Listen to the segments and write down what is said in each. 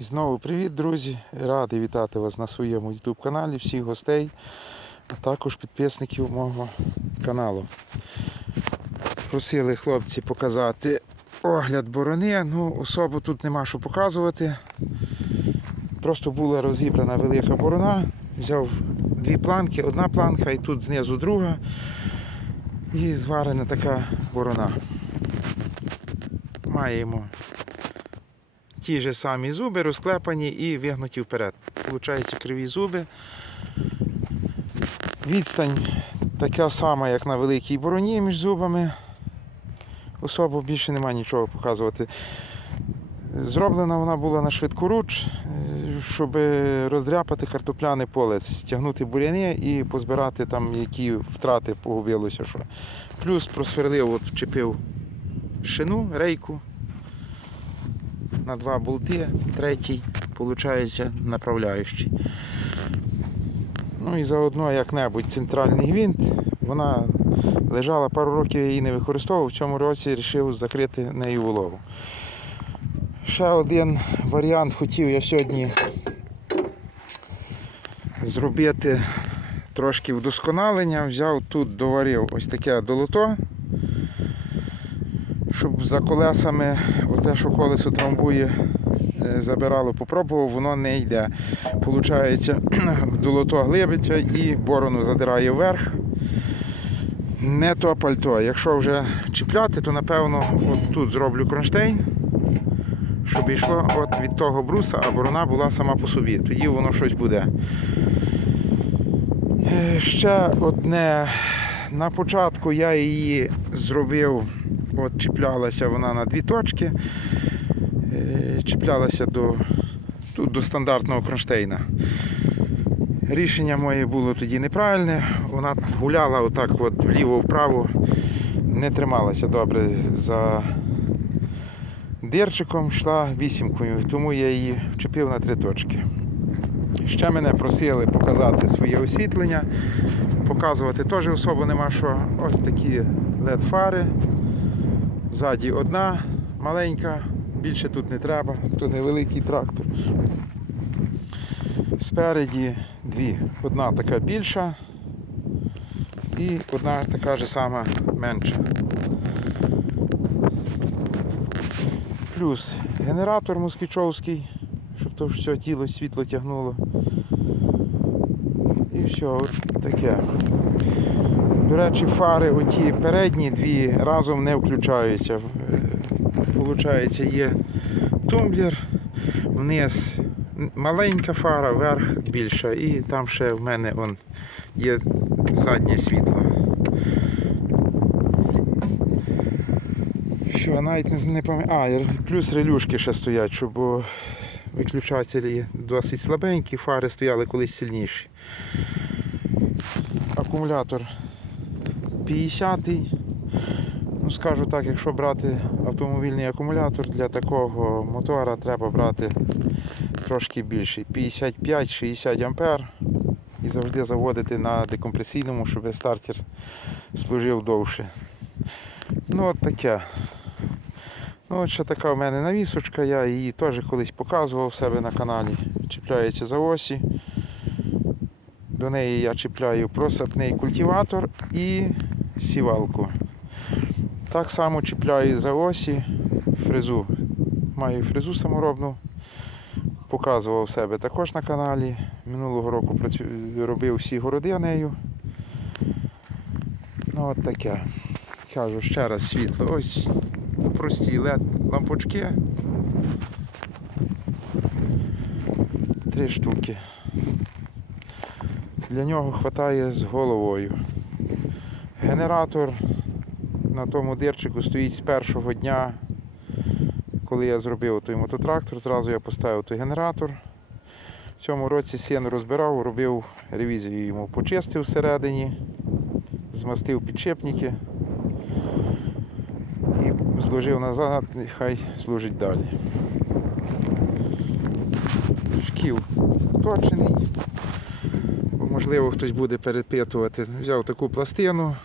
І знову привіт, друзі! Радий вітати вас на своєму YouTube каналі, всіх гостей, а також підписників мого каналу. Просили хлопці показати огляд борони. Ну, особо тут нема що показувати. Просто була розібрана велика борона. Взяв дві планки, одна планка і тут знизу друга. І зварена така борона. Маємо ті ж самі зуби розклепані і вигнуті вперед. Получаються криві зуби. Відстань така сама, як на великій бороні між зубами. Особо більше немає нічого показувати. Зроблена вона була на швидкоруч, е, щоб роздряпати картопляне поле, стягнути буряни і позбирати там, які втрати погубилося. Що. Плюс просверлив, от вчепив шину, рейку на два болти, третій, виходить, направляючий. Ну і заодно як-небудь центральний гвинт. Вона лежала пару років, я її не використовував. В цьому році вирішив закрити нею вологу. Ще один варіант хотів я сьогодні зробити трошки вдосконалення. Взяв тут, доварив ось таке долото, щоб за колесами, оте, що колесо трамбує, е, забирало, попробував, воно не йде. Получається, долото глибиться і борону задирає вверх. Не то пальто. Якщо вже чіпляти, то напевно от тут зроблю кронштейн, щоб йшло от від того бруса, а борона була сама по собі. Тоді воно щось буде. Е, Ще одне. На початку я її зробив, от чіплялася вона на дві точки, е, чіплялася до, тут, до стандартного кронштейна. Рішення моє було тоді неправильне. Вона гуляла отак от вліво-вправо, не трималася добре за дирчиком, йшла вісімкою, тому я її вчепив на три точки. Ще мене просили показати своє освітлення. Показувати теж особо нема що. Ось такі LED-фари. Ззаді одна маленька, більше тут не треба, то невеликий трактор. Спереді дві. Одна така більша і одна така ж сама менша. Плюс генератор москвичовський, щоб то все тіло світло тягнуло. І все, от таке. До речі, фари оті передні дві разом не включаються. Получається, є тумблер, вниз маленька фара, вверх більша. І там ще в мене он, є заднє світло. Що, навіть не, не пам'ятаю. А, плюс релюшки ще стоять, щоб бо виключателі досить слабенькі, фари стояли колись сильніші. Акумулятор 50-й. Ну, скажу так, якщо брати автомобільний акумулятор для такого мотора треба брати трошки більший. 55-60 ампер. І завжди заводити на декомпресійному, щоб стартер служив довше. Ну от таке. Ну от ще така в мене навісочка, я її теж колись показував в себе на каналі. Чіпляється за осі. До неї я чіпляю просапний культиватор і сівалку. Так само чіпляю за осі фрезу. Маю фрезу саморобну. Показував себе також на каналі. Минулого року працю... робив всі городи нею. Ну от таке. Кажу ще раз світло. Ось прості лампочки. Три штуки. Для нього вистачає з головою. Генератор на тому дирчику стоїть з першого дня, коли я зробив той мототрактор, зразу я поставив той генератор. В цьому році син розбирав, робив ревізію йому, почистив всередині, змастив підшипники і зложив назад, і хай служить далі. Шків точений. Можливо, хтось буде перепитувати. Взяв таку пластину,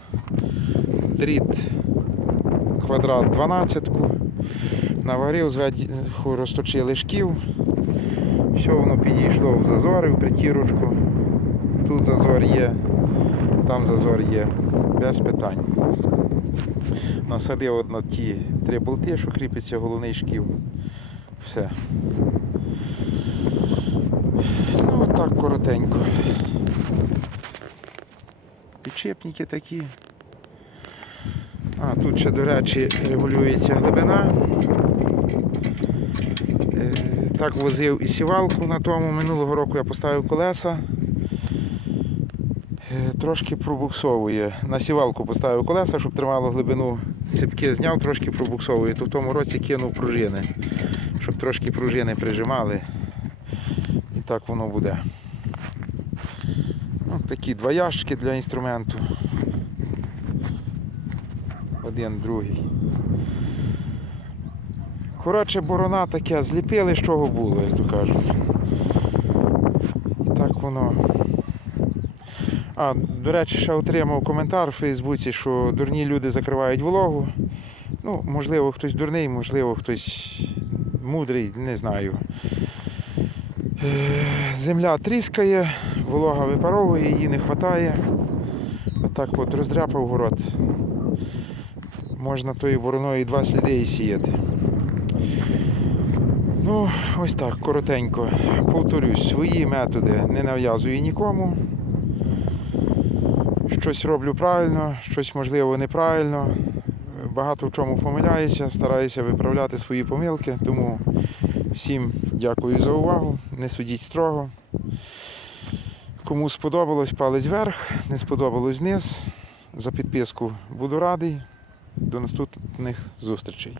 дріт квадрат 12, наварив, зверху розточили шків, Все воно підійшло в зазори, в притірочку. Тут зазор є, там зазор є. Без питань. Насадив на ті три болти, що кріпиться головний шків. Все. Ну, отак коротенько. Підшипники такі. А, тут ще, до речі, регулюється глибина. Е, Так возив і сівалку на тому. Минулого року я поставив колеса. Е, Трошки пробуксовує. На сівалку поставив колеса, щоб тримало глибину. Цепки зняв, трошки пробуксовує. То в тому році кинув пружини, щоб трошки пружини прижимали. Так воно буде. Ну, такі два ящики для інструменту. Один, другий. Коротше, борона таке, зліпили, з чого було, як то кажуть. І так воно. А, до речі, ще отримав коментар в Фейсбуці, що дурні люди закривають вологу. Ну, можливо, хтось дурний, можливо, хтось мудрий, не знаю. Е, Земля тріскає, волога випаровує, її не вистачає. Отак от роздряпав город. Можна тою бороною два сліди і сіяти. Ну, ось так, коротенько. Повторюсь, свої методи не нав'язую нікому. Щось роблю правильно, щось можливо неправильно. Багато в чому помиляюся, стараюся виправляти свої помилки, тому всім дякую за увагу. Не судіть строго. Кому сподобалось, палець вверх, не сподобалось вниз. За підписку буду радий. До наступних зустрічей.